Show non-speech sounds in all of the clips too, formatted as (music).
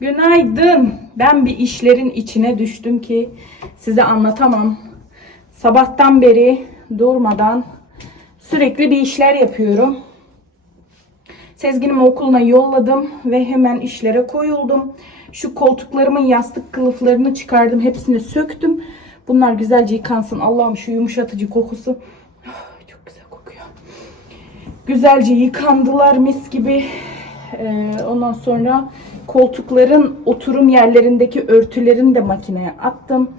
Günaydın. Ben bir işlerin içine düştüm ki size anlatamam. Sabahtan beri durmadan sürekli bir işler yapıyorum. Sezgin'imi okuluna yolladım ve hemen işlere koyuldum. Şu koltuklarımın yastık kılıflarını çıkardım. Hepsini söktüm. Bunlar güzelce yıkansın. Allah'ım şu yumuşatıcı kokusu. Ah, Çok güzel kokuyor. Güzelce yıkandılar mis gibi. Ee, ondan sonra koltukların oturum yerlerindeki örtülerini de makineye attım.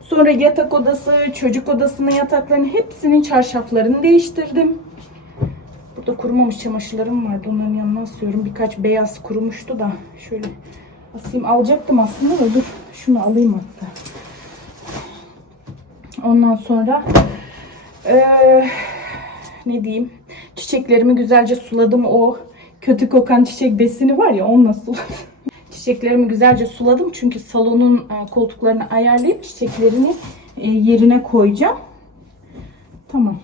Sonra yatak odası, çocuk odasının yataklarının hepsinin çarşaflarını değiştirdim. Burada kurumamış çamaşırlarım vardı. Onların yanına asıyorum. Birkaç beyaz kurumuştu da. Şöyle asayım. Alacaktım aslında da dur. Şunu alayım hatta. Ondan sonra eee, ne diyeyim? Çiçeklerimi güzelce suladım. O kötü kokan çiçek besini var ya onunla suladım. Çiçeklerimi güzelce suladım. Çünkü salonun e, koltuklarını ayarlayıp çiçeklerini e, yerine koyacağım. Tamam.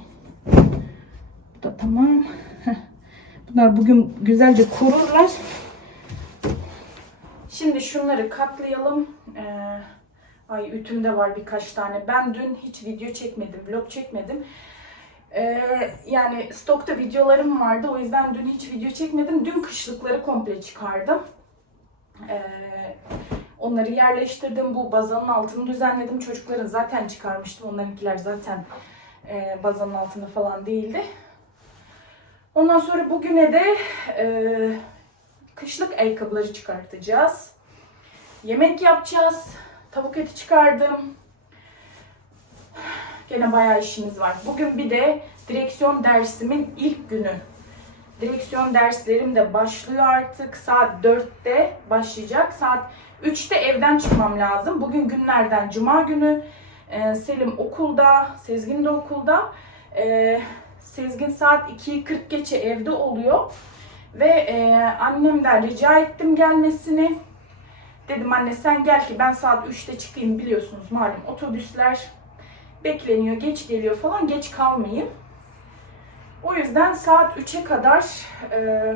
Bu da tamam. Bunlar bugün güzelce kururlar. Şimdi şunları katlayalım. Ee, ay ütümde var birkaç tane. Ben dün hiç video çekmedim, vlog çekmedim. Ee, yani stokta videolarım vardı. O yüzden dün hiç video çekmedim. Dün kışlıkları komple çıkardım. Ee, onları yerleştirdim. Bu bazanın altını düzenledim. Çocukların zaten çıkarmıştım. Onlarınkiler zaten e, bazanın altında falan değildi. Ondan sonra bugüne de e, kışlık ayakkabıları çıkartacağız. Yemek yapacağız. Tavuk eti çıkardım. Gene bayağı işimiz var. Bugün bir de direksiyon dersimin ilk günü. Direksiyon derslerim de başlıyor artık. Saat 4'te başlayacak. Saat 3'te evden çıkmam lazım. Bugün günlerden cuma günü. Ee, Selim okulda, Sezgin de okulda. Ee, Sezgin saat 2'yi 40 geçe evde oluyor. Ve e, annemden rica ettim gelmesini. Dedim anne sen gel ki ben saat 3'te çıkayım biliyorsunuz malum otobüsler bekleniyor, geç geliyor falan geç kalmayayım. O yüzden saat 3'e kadar e,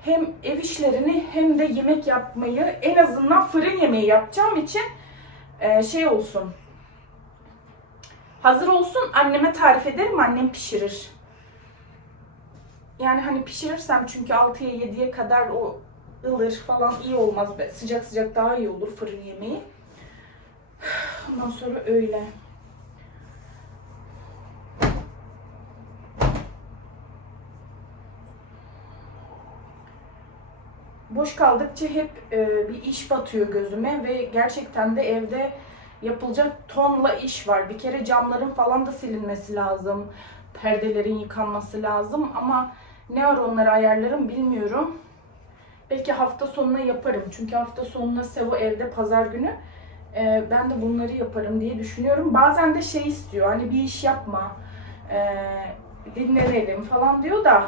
hem ev işlerini hem de yemek yapmayı en azından fırın yemeği yapacağım için e, şey olsun. Hazır olsun anneme tarif ederim annem pişirir. Yani hani pişirirsem çünkü 6'ya 7'ye kadar o ılır falan iyi olmaz. Sıcak sıcak daha iyi olur fırın yemeği. (sighs) Ondan sonra öyle. Boş kaldıkça hep e, bir iş batıyor gözüme ve gerçekten de evde yapılacak tonla iş var. Bir kere camların falan da silinmesi lazım. Perdelerin yıkanması lazım ama ne var onları ayarlarım bilmiyorum. Belki hafta sonuna yaparım. Çünkü hafta sonuna Sevo evde pazar günü. E, ben de bunları yaparım diye düşünüyorum. Bazen de şey istiyor. Hani bir iş yapma. E, dinlenelim falan diyor da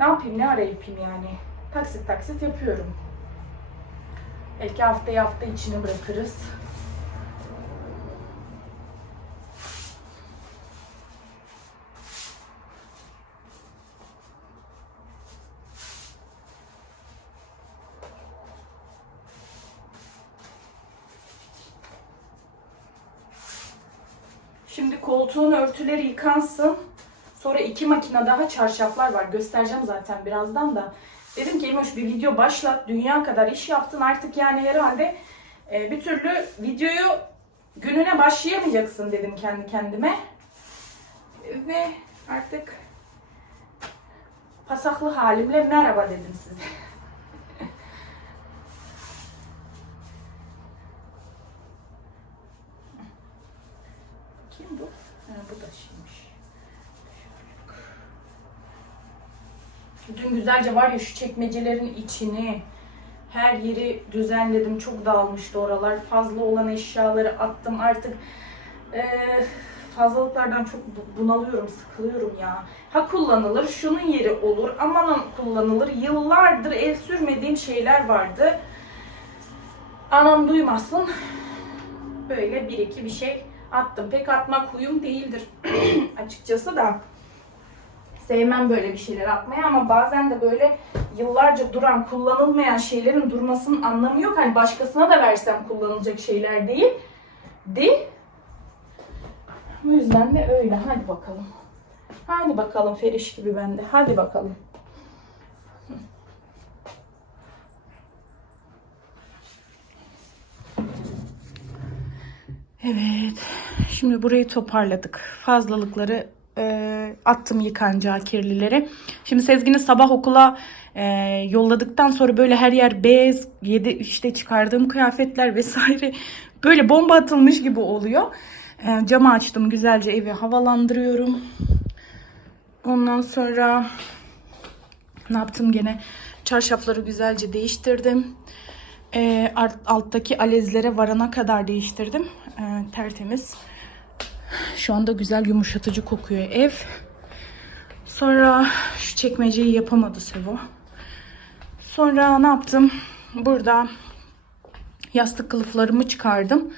ne yapayım ne ara yapayım yani taksit taksit yapıyorum. Belki haftaya hafta içine bırakırız. Şimdi koltuğun örtüleri yıkansın. Sonra iki makine daha çarşaflar var. Göstereceğim zaten birazdan da. Dedim ki Emoş bir video başlat. Dünya kadar iş yaptın artık yani herhalde e, bir türlü videoyu gününe başlayamayacaksın dedim kendi kendime. Ve artık pasaklı halimle merhaba dedim size. Kim bu? Ha, bu da şeymiş. Dün güzelce var ya şu çekmecelerin içini her yeri düzenledim. Çok dağılmıştı oralar. Fazla olan eşyaları attım. Artık eee, fazlalıklardan çok bu- bunalıyorum, sıkılıyorum ya. Ha kullanılır, şunun yeri olur, aman kullanılır. Yıllardır el sürmediğim şeyler vardı. Anam duymasın. Böyle bir iki bir şey attım. Pek atmak huyum değildir (clears throat) açıkçası da. Sevmem böyle bir şeyler atmayı ama bazen de böyle yıllarca duran, kullanılmayan şeylerin durmasının anlamı yok. Hani başkasına da versem kullanılacak şeyler değil. Di. Bu yüzden de öyle. Hadi bakalım. Hadi bakalım Feriş gibi bende. Hadi bakalım. Evet. Şimdi burayı toparladık. Fazlalıkları e, attım yıkancağı kirlileri. Şimdi Sezgin'i sabah okula e, yolladıktan sonra böyle her yer bez, yedi işte çıkardığım kıyafetler vesaire böyle bomba atılmış gibi oluyor. E, camı açtım güzelce evi havalandırıyorum. Ondan sonra ne yaptım gene? Çarşafları güzelce değiştirdim. E, alt- alttaki alezlere varana kadar değiştirdim. E, tertemiz. Şu anda güzel yumuşatıcı kokuyor ev. Sonra şu çekmeceyi yapamadı Sevo. Sonra ne yaptım? Burada yastık kılıflarımı çıkardım.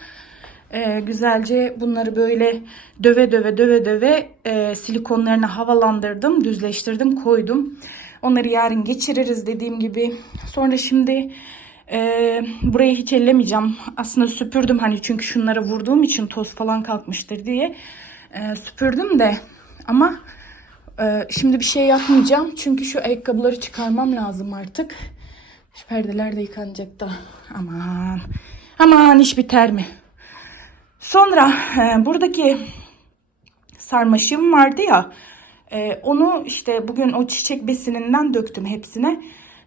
Ee, güzelce bunları böyle döve döve döve döve e, silikonlarını havalandırdım, düzleştirdim, koydum. Onları yarın geçiririz dediğim gibi. Sonra şimdi e, burayı hiç ellemeyeceğim. Aslında süpürdüm hani çünkü şunlara vurduğum için toz falan kalkmıştır diye e, süpürdüm de ama e, şimdi bir şey yapmayacağım çünkü şu ayakkabıları çıkarmam lazım artık. Şu perdeler de yıkanacak da aman aman iş biter mi? Sonra e, buradaki sarmaşığım vardı ya e, onu işte bugün o çiçek besininden döktüm hepsine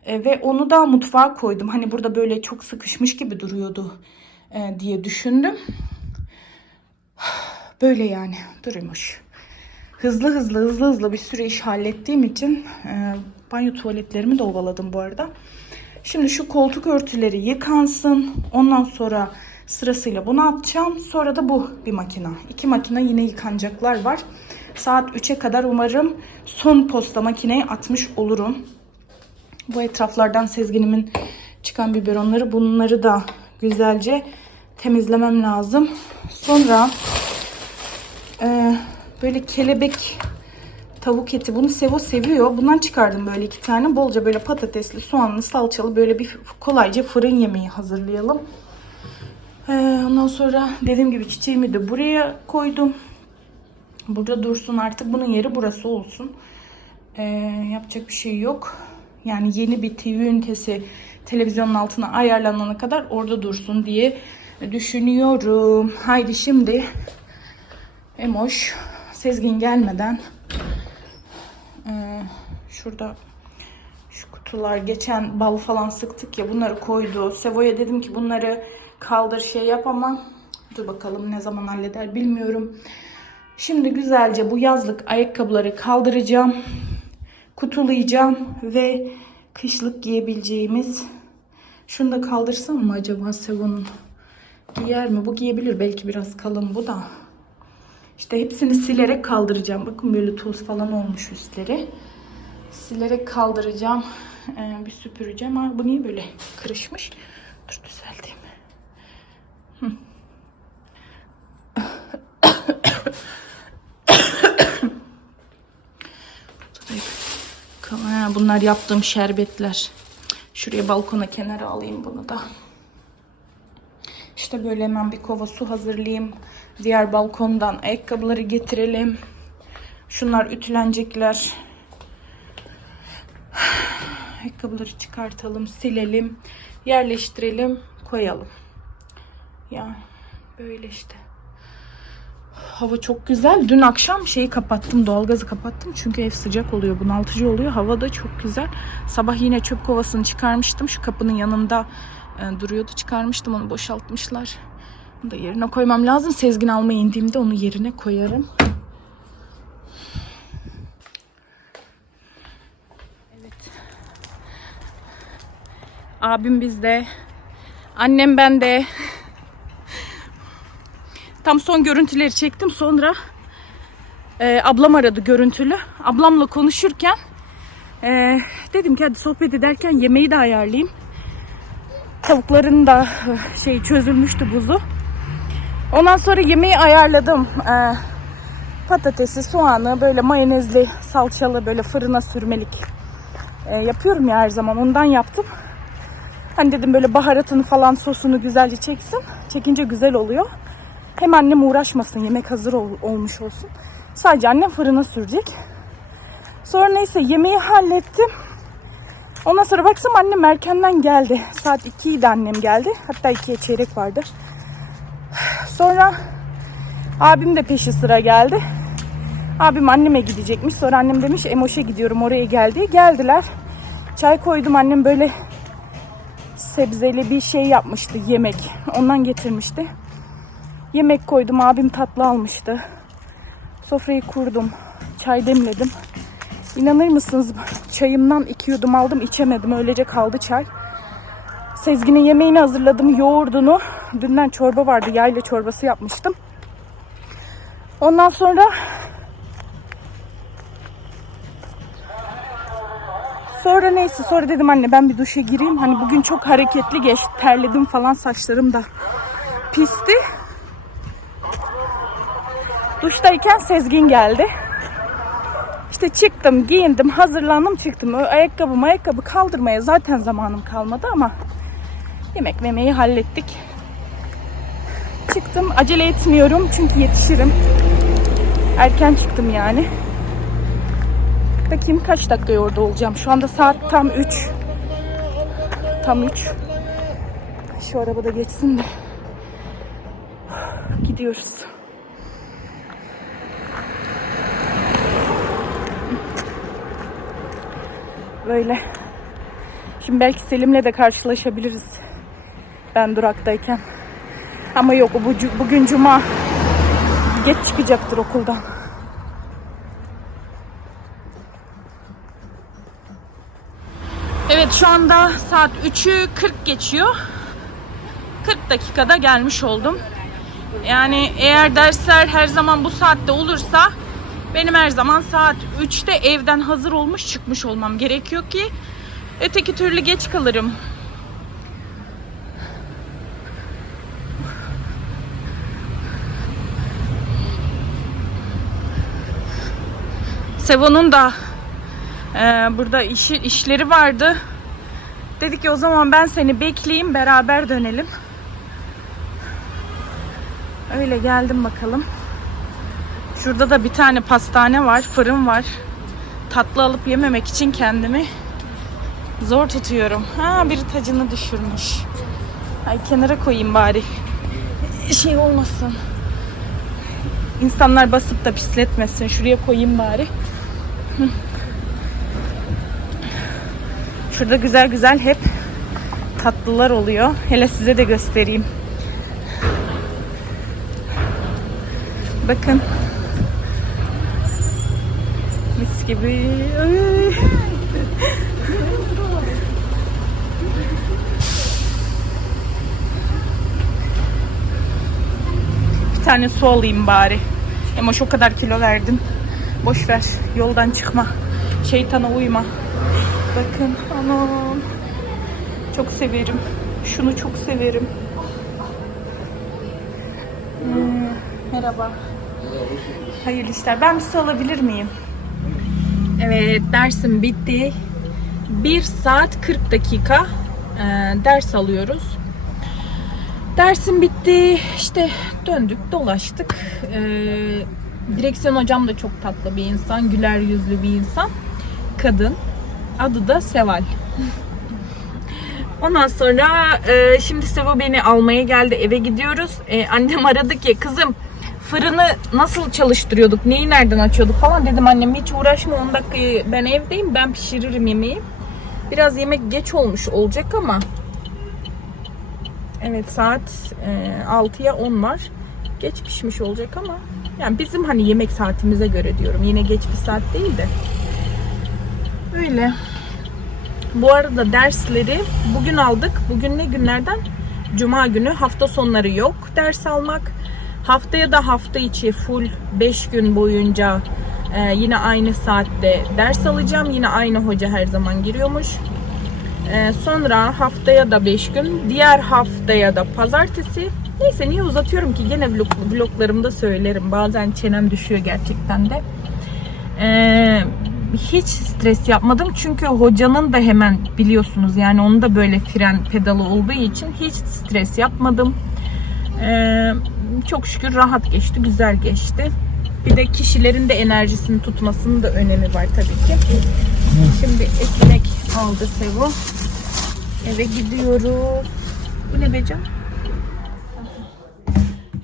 E, ve onu da mutfağa koydum. Hani burada böyle çok sıkışmış gibi duruyordu e, diye düşündüm. (sighs) Böyle yani duruyormuş. Hızlı hızlı hızlı hızlı bir sürü iş hallettiğim için e, banyo tuvaletlerimi de ovaladım bu arada. Şimdi şu koltuk örtüleri yıkansın. Ondan sonra sırasıyla bunu atacağım. Sonra da bu bir makina. İki makine yine yıkanacaklar var. Saat 3'e kadar umarım son posta makineye atmış olurum. Bu etraflardan Sezgin'imin çıkan biberonları bunları da güzelce temizlemem lazım. Sonra e, böyle kelebek tavuk eti bunu Sevo seviyor. Bundan çıkardım böyle iki tane. Bolca böyle patatesli, soğanlı, salçalı böyle bir kolayca fırın yemeği hazırlayalım. E, ondan sonra dediğim gibi çiçeğimi de buraya koydum. Burada dursun artık. Bunun yeri burası olsun. E, yapacak bir şey yok. Yani yeni bir TV ünitesi televizyonun altına ayarlanana kadar orada dursun diye düşünüyorum. Haydi şimdi Emoş Sezgin gelmeden ee, şurada şu kutular geçen bal falan sıktık ya bunları koydu. Sevo'ya dedim ki bunları kaldır şey yap ama dur bakalım ne zaman halleder bilmiyorum. Şimdi güzelce bu yazlık ayakkabıları kaldıracağım. Kutulayacağım ve kışlık giyebileceğimiz şunu da kaldırsam mı acaba Sevo'nun? Giyer mi? Bu giyebilir. Belki biraz kalın bu da. İşte hepsini silerek kaldıracağım. Bakın böyle toz falan olmuş üstleri. Silerek kaldıracağım. Ee, bir süpüreceğim. Aa, bu niye böyle kırışmış? Dur düzelteyim. Hı. Ha, bunlar yaptığım şerbetler. Şuraya balkona kenara alayım bunu da. İşte böyle hemen bir kova su hazırlayayım. Diğer balkondan ayakkabıları getirelim. Şunlar ütülenecekler. Ayakkabıları çıkartalım, silelim, yerleştirelim, koyalım. Ya böyle işte. Hava çok güzel. Dün akşam şeyi kapattım, doğalgazı kapattım. Çünkü ev sıcak oluyor, bunaltıcı oluyor. Hava da çok güzel. Sabah yine çöp kovasını çıkarmıştım. Şu kapının yanında e, duruyordu. Çıkarmıştım onu boşaltmışlar. Onu da yerine koymam lazım. Sezgin almaya indiğimde onu yerine koyarım. Evet. Abim bizde. Annem bende. Tam son görüntüleri çektim. Sonra e, ablam aradı görüntülü. Ablamla konuşurken e, dedim ki hadi sohbet ederken yemeği de ayarlayayım. Tavukların da e, şey çözülmüştü buzu. Ondan sonra yemeği ayarladım. E, patatesi, soğanı böyle mayonezli, salçalı böyle fırına sürmelik e, yapıyorum ya her zaman. Ondan yaptım. Hani dedim böyle baharatını falan sosunu güzelce çeksin. Çekince güzel oluyor. Hem annem uğraşmasın yemek hazır ol- olmuş olsun. Sadece annem fırına sürecek. Sonra neyse yemeği hallettim. Ondan sonra baksam annem erkenden geldi. Saat 2 idi annem geldi. Hatta 2'ye çeyrek vardı. Sonra abim de peşi sıra geldi. Abim anneme gidecekmiş. Sonra annem demiş Emoş'a gidiyorum oraya geldi. Geldiler. Çay koydum annem böyle sebzeli bir şey yapmıştı yemek. Ondan getirmişti. Yemek koydum. Abim tatlı almıştı. Sofrayı kurdum. Çay demledim. İnanır mısınız çayımdan iki yudum aldım içemedim. Öylece kaldı çay. Sezgin'in yemeğini hazırladım. Yoğurdunu. Dünden çorba vardı. Yayla çorbası yapmıştım. Ondan sonra Sonra neyse sonra dedim anne ben bir duşa gireyim. Hani bugün çok hareketli geçti. Terledim falan saçlarım da pisti. Duştayken Sezgin geldi. İşte çıktım, giyindim, hazırlandım, çıktım. Ayakkabı, ayakkabı kaldırmaya zaten zamanım kalmadı ama yemek memeyi hallettik. Çıktım, acele etmiyorum çünkü yetişirim. Erken çıktım yani. Bakayım kaç dakika orada olacağım. Şu anda saat tam 3. Tam 3. Şu arabada geçsin de. Gidiyoruz. Böyle. Şimdi belki Selim'le de karşılaşabiliriz. Ben duraktayken. Ama yok bu, bugün cuma. Geç çıkacaktır okuldan. Evet şu anda saat 3'ü 40 geçiyor. 40 dakikada gelmiş oldum. Yani eğer dersler her zaman bu saatte olursa benim her zaman saat 3'te evden hazır olmuş çıkmış olmam gerekiyor ki öteki türlü geç kalırım. Sevo'nun da ee, burada işi, işleri vardı. Dedik ki o zaman ben seni bekleyeyim beraber dönelim. Öyle geldim bakalım. Şurada da bir tane pastane var, fırın var. Tatlı alıp yememek için kendimi zor tutuyorum. Ha biri tacını düşürmüş. Ay kenara koyayım bari. Şey olmasın. İnsanlar basıp da pisletmesin. Şuraya koyayım bari. Şurada güzel güzel hep tatlılar oluyor. Hele size de göstereyim. Bakın. Mis gibi. Bir tane su alayım bari. Ama o kadar kilo verdim. Boş ver. Yoldan çıkma. Şeytana uyma. Bakın anam. Çok severim. Şunu çok severim. Hmm, merhaba. Hayırlı işler. Ben bir su alabilir miyim? Evet dersim bitti. 1 saat 40 dakika e, ders alıyoruz. Dersim bitti. İşte döndük dolaştık. E, direksiyon hocam da çok tatlı bir insan. Güler yüzlü bir insan. Kadın. Adı da Seval. Ondan sonra e, şimdi Sevo beni almaya geldi. Eve gidiyoruz. E, annem aradı ki kızım fırını nasıl çalıştırıyorduk? Neyi nereden açıyorduk falan dedim annem hiç uğraşma 10 dakikayı ben evdeyim ben pişiririm yemeği. Biraz yemek geç olmuş olacak ama Evet saat e, 6'ya 10 var. Geç pişmiş olacak ama yani bizim hani yemek saatimize göre diyorum. Yine geç bir saat değil de. Öyle. Bu arada dersleri bugün aldık. Bugün ne günlerden? Cuma günü. Hafta sonları yok ders almak. Haftaya da hafta içi full 5 gün boyunca e, yine aynı saatte ders alacağım. Yine aynı hoca her zaman giriyormuş. Ee, sonra haftaya da 5 gün. Diğer haftaya da pazartesi. Neyse niye uzatıyorum ki? Gene vlog, vloglarımda söylerim. Bazen çenem düşüyor gerçekten de. Ee, hiç stres yapmadım. Çünkü hocanın da hemen biliyorsunuz yani onun da böyle fren pedalı olduğu için hiç stres yapmadım. Ee, çok şükür rahat geçti, güzel geçti. Bir de kişilerin de enerjisini tutmasının da önemi var tabii ki. Şimdi ekmek aldı Sevo. Eve gidiyoruz. Bu ne Becan?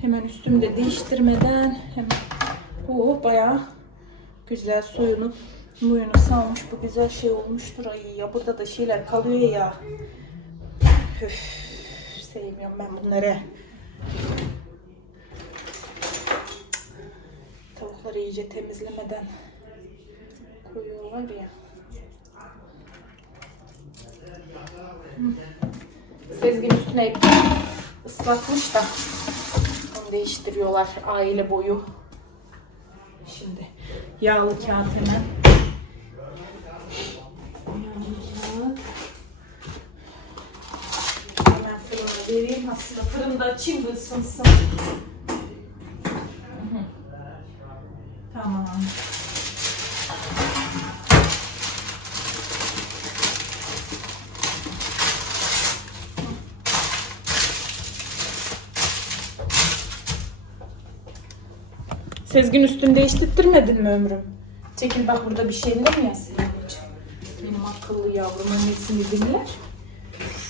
Hemen üstümü de değiştirmeden hemen oh bayağı güzel soyunup muyunu salmış. Bu güzel şey olmuştur. Ay ya burada da şeyler kalıyor ya. Üf, sevmiyorum ben bunları. Tavukları iyice temizlemeden koyuyorlar ya. Sezgin üstüne ıslatmış da onu değiştiriyorlar aile boyu. Şimdi yağlı kağıt hemen. Hemen fırına vereyim. Aslında fırında açayım da ısınsın. Hı hı. Tamam. Sezgin üstünü değiştirtmedin mi ömrüm? Çekil bak burada bir şeyler mi yazsın? Benim akıllı yavrum annesini dinler.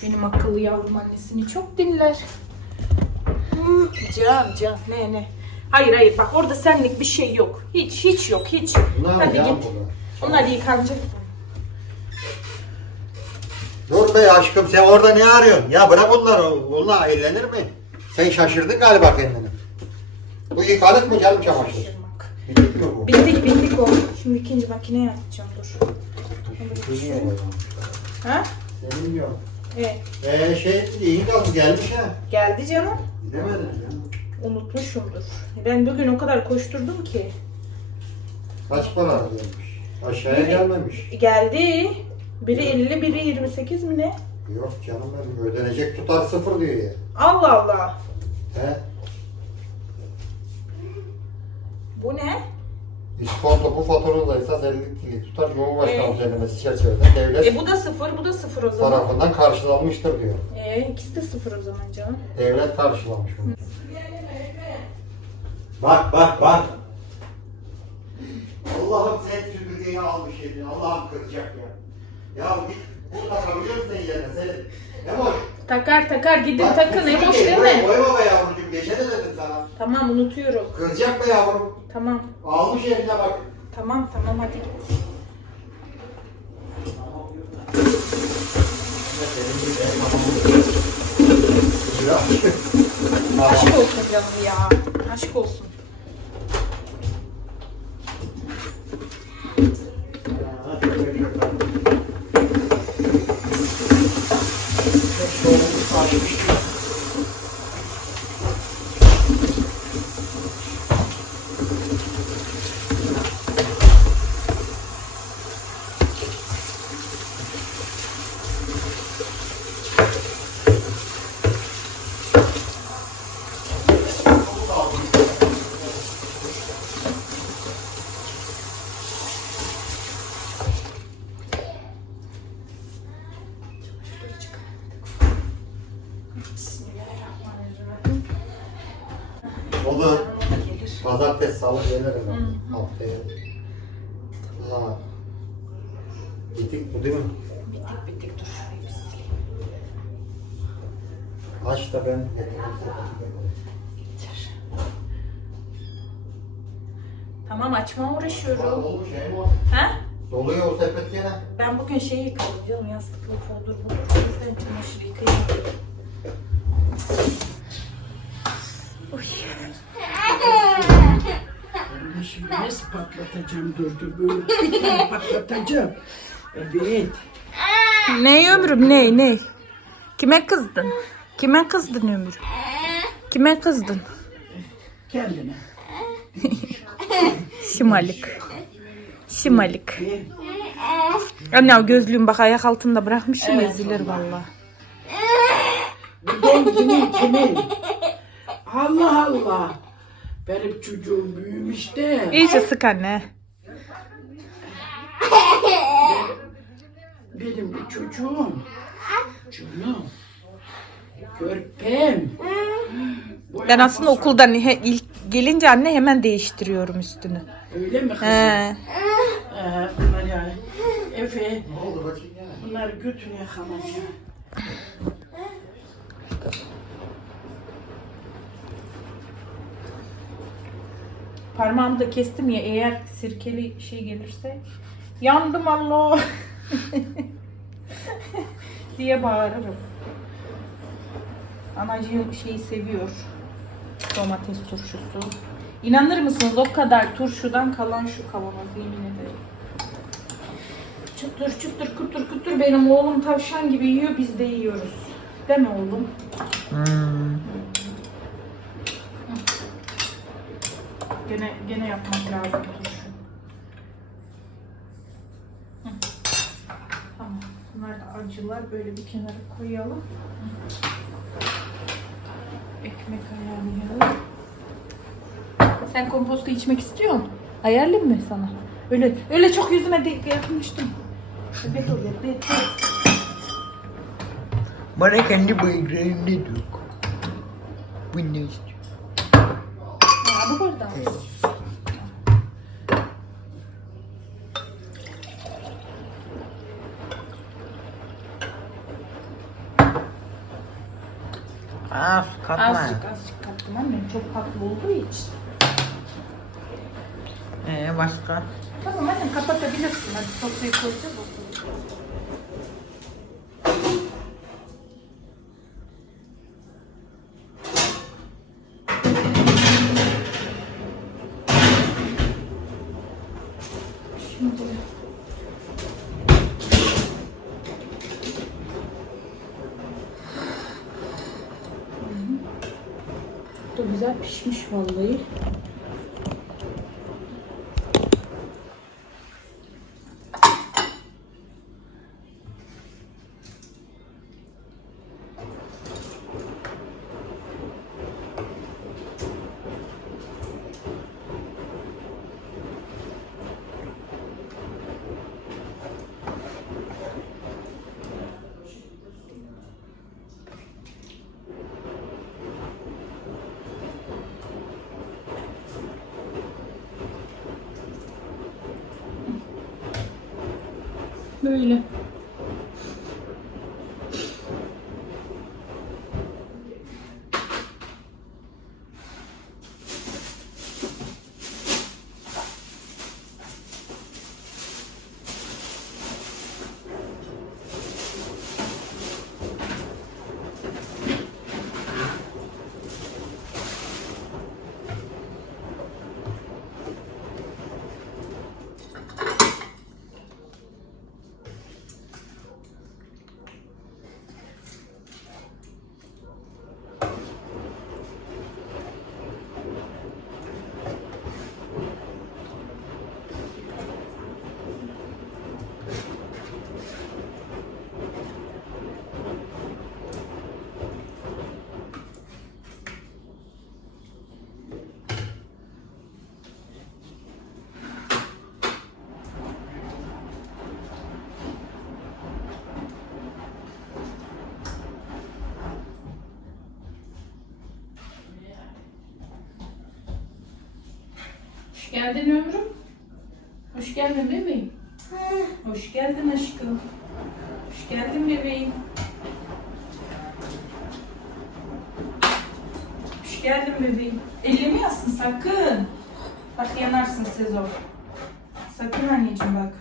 Benim akıllı yavrum annesini çok dinler. Hı, Can can ne ne. Hayır hayır bak orada senlik bir şey yok. Hiç hiç yok hiç. Bunlar Hadi ya git. Onlar yıkanacak. Dur be aşkım sen orada ne arıyorsun? Ya bırak onları. Onunla eğlenir mi? Sen şaşırdın galiba kendini. Bu yıkadık mı canım çamaşır? Mi bu? Bindik bindik o. Şimdi ikinci makineye atacağım dur. Bilmiyorum. Ha? Sen bilmiyorum. Evet. Ee şey iyi kaldı gelmiş ha. Geldi canım. Gidemedin ya. Unutmuşumdur. Ben bugün o kadar koşturdum ki. Kaç para gelmiş? Aşağıya Biri- gelmemiş. Geldi. Biri 50, biri 28 mi ne? Yok canım benim ödenecek tutar sıfır diyor ya. Allah Allah. He? Bu ne? İskonto bu faturanın esas 50 tutar Cumhurbaşkanı Ee? düzenlemesi çerçevesinde devlet E bu da sıfır, bu da sıfır o zaman. tarafından karşılanmıştır diyor. E ikisi de sıfır o zaman canım. Devlet karşılamış bunu. Bak bak bak. Allah'ım sen süpürgeyi almış eline. Allah'ım kıracak ya. Ya git bunu takabiliyor musun yerine? Takar takar gidin Bak, takın boş süpürgeyi değil buraya mi? Koyma be yavrucuğum. Geçen de dedim sana. Tamam unutuyorum. Kıracak be yavrum. Tamam. Almış eline bak. Tamam tamam hadi git. Aşk olsun canım ya. Aşk olsun. So we'll. Hı. ben haftaya. Ha. Bitik bu değil mi? Bittik bittik dur şurayı bir sileyim. Aç da ben Getir. Tamam açma uğraşıyorum. Şey? Ha? Doluyor o sepet gene. Ben bugün şeyi yıkadım canım yastıklı foldur bulur. O yüzden çamaşır yıkayayım. Uy. Ben Şimdi nasıl patlatacağım dur dur böyle bir tane patlatacağım. Evet. Ne ömrüm ne ne? Kime kızdın? Kime kızdın ömrüm? Kime kızdın? Kendine. Şımalık. Bir. Anne o gözlüğüm bak ayak altında bırakmışım Evet, ezilir valla. Don kimin kimin? Allah Allah. Benim çocuğum büyümüş de. İyice sık anne. Benim bir çocuğum. Canım. Görpem. Ben aslında okuldan he- ilk gelince anne hemen değiştiriyorum üstünü. Öyle mi kızım? He. Ee, bunlar yani. Efe. Ne oldu bakayım ya? Parmağımı da kestim ya eğer sirkeli şey gelirse yandım Allah (laughs) diye bağırırım. Anacığım şeyi seviyor. Domates turşusu. İnanır mısınız o kadar turşudan kalan şu kavanoz yemin ederim. Çıtır çıtır kutur kutur benim oğlum tavşan gibi yiyor biz de yiyoruz. Değil mi oğlum? Gene gene yapmak lazım turşu. Tamam. Bunlar da acılar böyle bir kenara koyalım. Ekmek ayarlayalım. Sen kompostu içmek istiyorsun. Ayarlayayım mı sana? Öyle öyle çok yüzüme de yakmıştım. Evet oluyor. Evet, evet. Bana kendi bıyıklarımda dök. Bu ne istiyor? Bu bardağı. Aa su katma. Azıcık azıcık kattım annem. Çok tatlı olduğu için. Ee, başka? Tamam annem kapatabilirsin. Hadi sofrayı koyacağız. otururuz. Şimdi Bu da güzel pişmiş vallahi. Böyle. Hoş geldin ömrüm. Hoş geldin bebeğim. Hoş geldin aşkım. Hoş geldin bebeğim. Hoş geldin bebeğim. Elimi yazsın sakın. Bak yanarsın Sezor. Sakın anneciğim bak.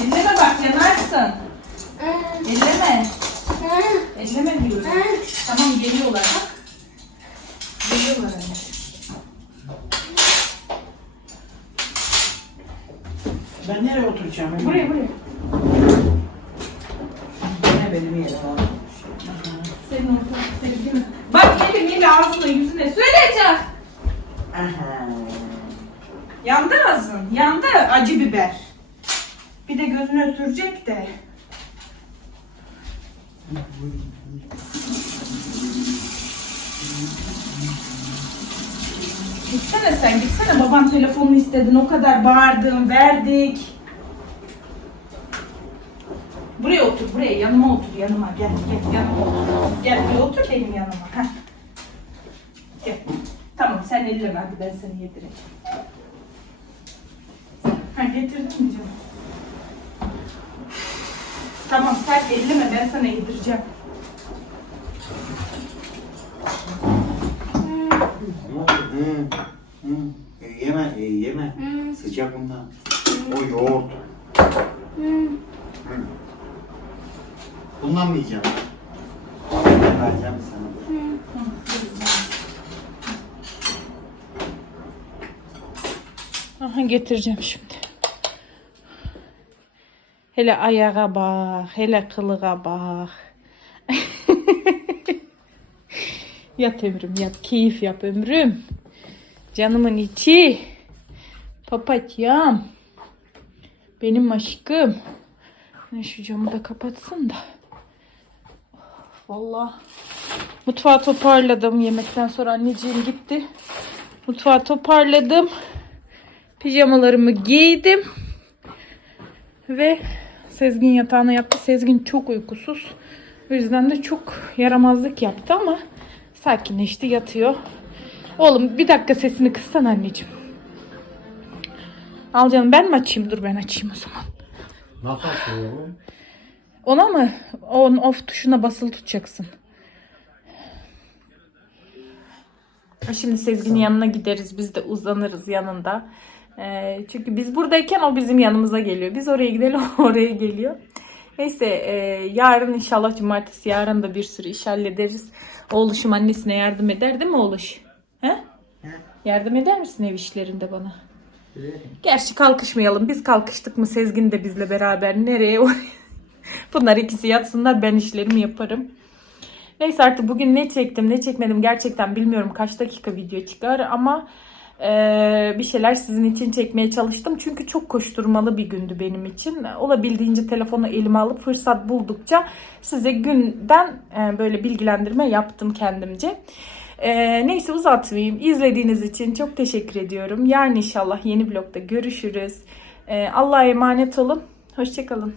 Elleme bak yanarsın. Ee. Elleme. Ee. Elleme diyorum. Ee. Tamam geliyorlar bak. Geliyorlar anne. Ben nereye oturacağım? Buraya buraya. Yine benim yerim abi. Senin ortak sevgin. Bak gelin yine ağzına yüzüne söyleyeceğim. Aha. Yandı ağzın. Yandı acı biber. Bir de gözüne sürecek de. Gitsene sen gitsene baban telefonunu istedin o kadar bağırdın verdik. Buraya otur buraya yanıma otur yanıma gel gel yanıma otur. Gel buraya otur benim yanıma. Heh. Gel. Tamam sen elleme hadi ben seni yedireceğim. Ha getirdin mi canım? Tamam sen elleme ben sana yedireceğim. Hı, hı. E, yeme, e, yeme. Sıcak bundan. O yoğurt. Hı. Bundan mı yiyeceğim? Ben vereceğim sana. Aha getireceğim şimdi. Hele ayağa bak, hele kılığa bak. (laughs) yat ömrüm yat, keyif yap ömrüm. Canımın içi. Papatyam. Benim aşkım. Şu camı da kapatsın da. Vallahi mutfağı toparladım. Yemekten sonra anneciğim gitti. Mutfağı toparladım. Pijamalarımı giydim. Ve Sezgin yatağına yattı. Sezgin çok uykusuz. O yüzden de çok yaramazlık yaptı ama sakinleşti yatıyor. Oğlum bir dakika sesini kıssan anneciğim. Al canım ben mi açayım? Dur ben açayım o zaman. Nasıl açıyor bu? Ona mı? On off tuşuna basılı tutacaksın. Şimdi Sezgin'in yanına gideriz. Biz de uzanırız yanında. Ee, çünkü biz buradayken o bizim yanımıza geliyor. Biz oraya gidelim (laughs) oraya geliyor. Neyse e, yarın inşallah cumartesi yarın da bir sürü iş hallederiz. Oğluşum annesine yardım eder değil mi oğluş? He? Yardım eder misin ev işlerinde bana? Gerçi kalkışmayalım. Biz kalkıştık mı Sezgin de bizle beraber nereye. (laughs) Bunlar ikisi yatsınlar ben işlerimi yaparım. Neyse artık bugün ne çektim ne çekmedim gerçekten bilmiyorum kaç dakika video çıkar ama eee, bir şeyler sizin için çekmeye çalıştım. Çünkü çok koşturmalı bir gündü benim için. Olabildiğince telefonu elime alıp fırsat buldukça size günden eee, böyle bilgilendirme yaptım kendimce. Eee, neyse uzatmayayım. İzlediğiniz için çok teşekkür ediyorum. Yarın inşallah yeni vlogda görüşürüz. Eee, Allah'a emanet olun. Hoşçakalın.